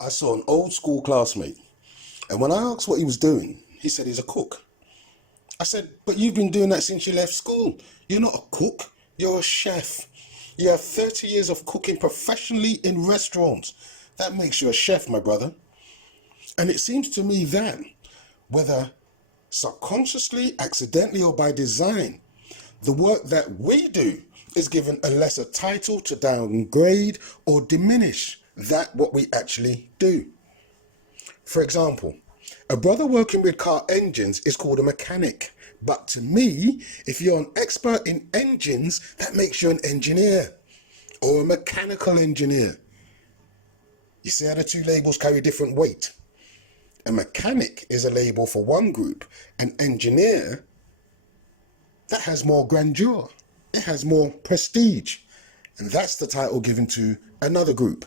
I saw an old school classmate, and when I asked what he was doing, he said he's a cook. I said, but you've been doing that since you left school. You're not a cook, you're a chef. You have 30 years of cooking professionally in restaurants. That makes you a chef, my brother. And it seems to me that, whether subconsciously, accidentally, or by design, the work that we do is given a lesser title to downgrade or diminish that what we actually do. For example, a brother working with car engines is called a mechanic. But to me, if you're an expert in engines, that makes you an engineer or a mechanical engineer. You see how the two labels carry different weight? A mechanic is a label for one group. An engineer, that has more grandeur. It has more prestige. And that's the title given to another group.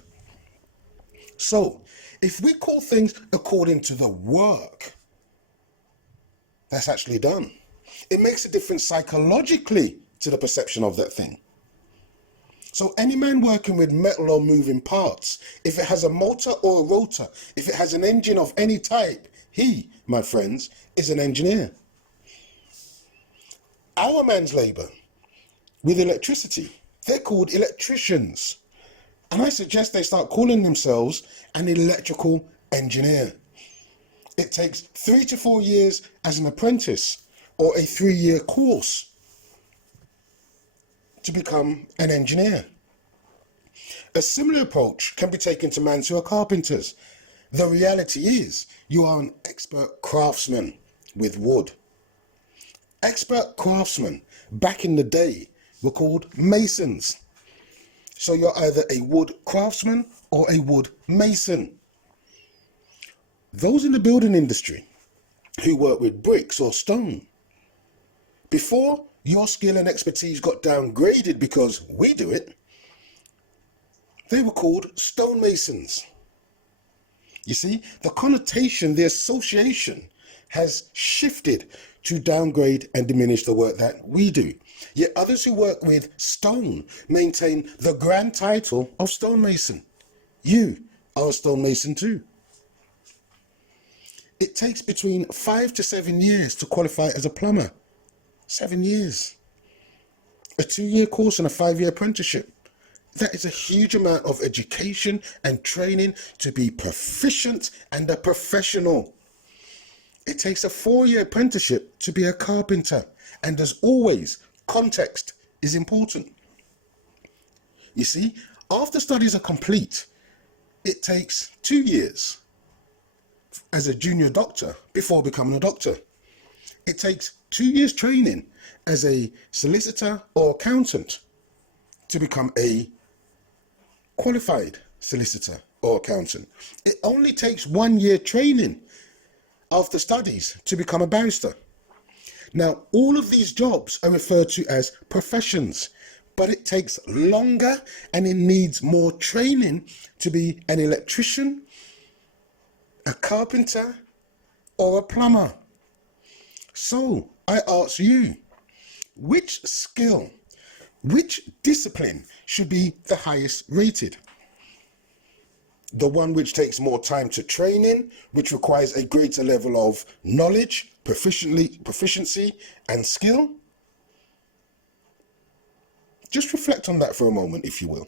So, if we call things according to the work that's actually done, it makes a difference psychologically to the perception of that thing. So any man working with metal or moving parts, if it has a motor or a rotor, if it has an engine of any type, he, my friends, is an engineer. Our man's labour with electricity, they're called electricians. And I suggest they start calling themselves an electrical engineer. It takes 3 to 4 years as an apprentice or a 3-year course to become an engineer. A similar approach can be taken to men who are carpenters. The reality is you are an expert craftsman with wood. Expert craftsmen back in the day were called masons. So you're either a wood craftsman or a wood mason. Those in the building industry who work with bricks or stone, before your skill and expertise got downgraded because we do it, they were called stonemasons. You see, the connotation, the association has shifted to downgrade and diminish the work that we do. Yet others who work with stone maintain the grand title of stonemason. You are a stonemason too. It takes between 5 to 7 years to qualify as a plumber. 7 years. A 2-year course and a 5-year apprenticeship. That is a huge amount of education and training to be proficient and a professional. It takes a 4-year apprenticeship to be a carpenter. And as always, context is important. You see, after studies are complete, it takes 2 years as a junior doctor before becoming a doctor. It takes 2 years training as a solicitor or accountant to become a qualified solicitor or accountant. It only takes 1 year training after studies to become a barrister. Now, all of these jobs are referred to as professions, but it takes longer and it needs more training to be an electrician, a carpenter, or a plumber. So, I ask you, which skill, which discipline should be the highest rated? The one which takes more time to train in, which requires a greater level of knowledge, proficiency, and skill? Just reflect on that for a moment, if you will.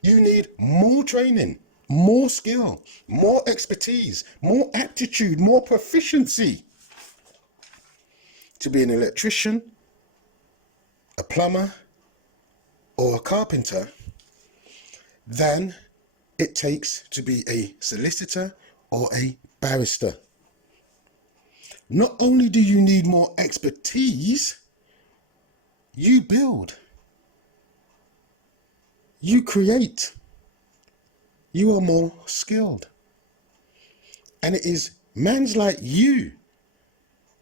You need more training, more skill, more expertise, more aptitude, more proficiency to be an electrician, a plumber, or a carpenter than it takes to be a solicitor or a barrister. Not only do you need more expertise, you build, you create, you are more skilled. And it is mans like you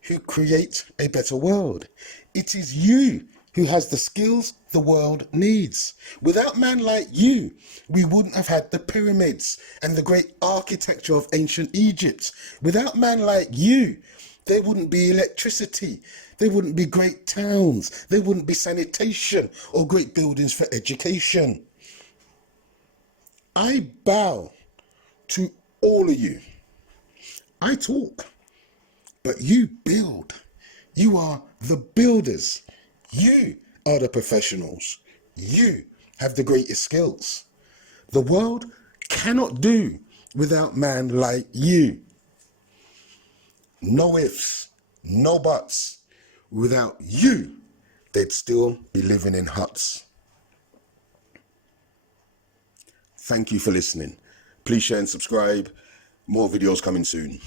who create a better world. It is you who has the skills the world needs. Without men like you, we wouldn't have had the pyramids and the great architecture of ancient Egypt. Without men like you, there wouldn't be electricity. There wouldn't be great towns. There wouldn't be sanitation or great buildings for education. I bow to all of you. I talk, but you build. You are the builders. You are the professionals. You have the greatest skills. The world cannot do without man like you. No ifs, no buts. Without you, they'd still be living in huts. Thank you for listening. Please share and subscribe. More videos coming soon.